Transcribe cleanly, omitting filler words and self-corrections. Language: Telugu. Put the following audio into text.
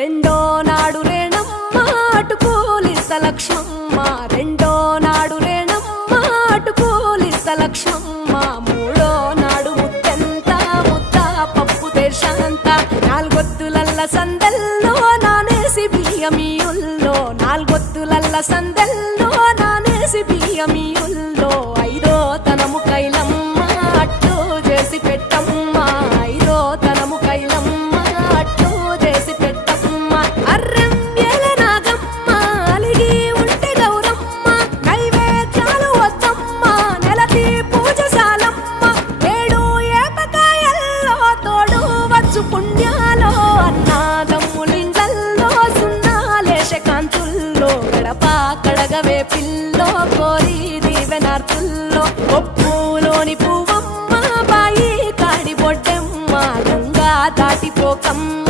రెండో నాడు రేణమ్మ అటు పూలిస్త లక్ష్మమ్మ, రెండో నాడు రేణమ్మ అటు పూలిస్త లక్ష్మమ్మ, మూడో నాడు ముత్తెంత ముద్ద పప్పు దేశంత, నాలుగొత్తులల్ల సందెల్లో నానేసి బియ్యమియుల్లో, నాలుగొత్తులల్ల సందెల్లో నానేసి బియ్యమియుల్లో, ఐదో తనము కైలమ్మ అట్టు చేసి పెట్టమ్మ, ఐదో తనము కైలమ్మ అట్టు చేసి పెట్టమ్మ, అర్రెం ఏల నాగమ్మ అలిగి ఉంటే గౌరమ్మ, నైవేద్యాలు వద్దమ్మ నెలకి పూజశాలమ్మ, ఏడు ఏపకాయల్లో తోడు వచ్చు పుణ్యాలో, అన్నాదమ్ములిండ్లల్లో సున్నాలేశ కాంతుల్లో, గడప కడగవే పిల్లో కోరి దీవెనార్తుల్లో, ఒప్పులోని పువ్వమ్మ బాయి కాడి బొడ్డెమ్మ, గంగా దాటిపోకమ్మ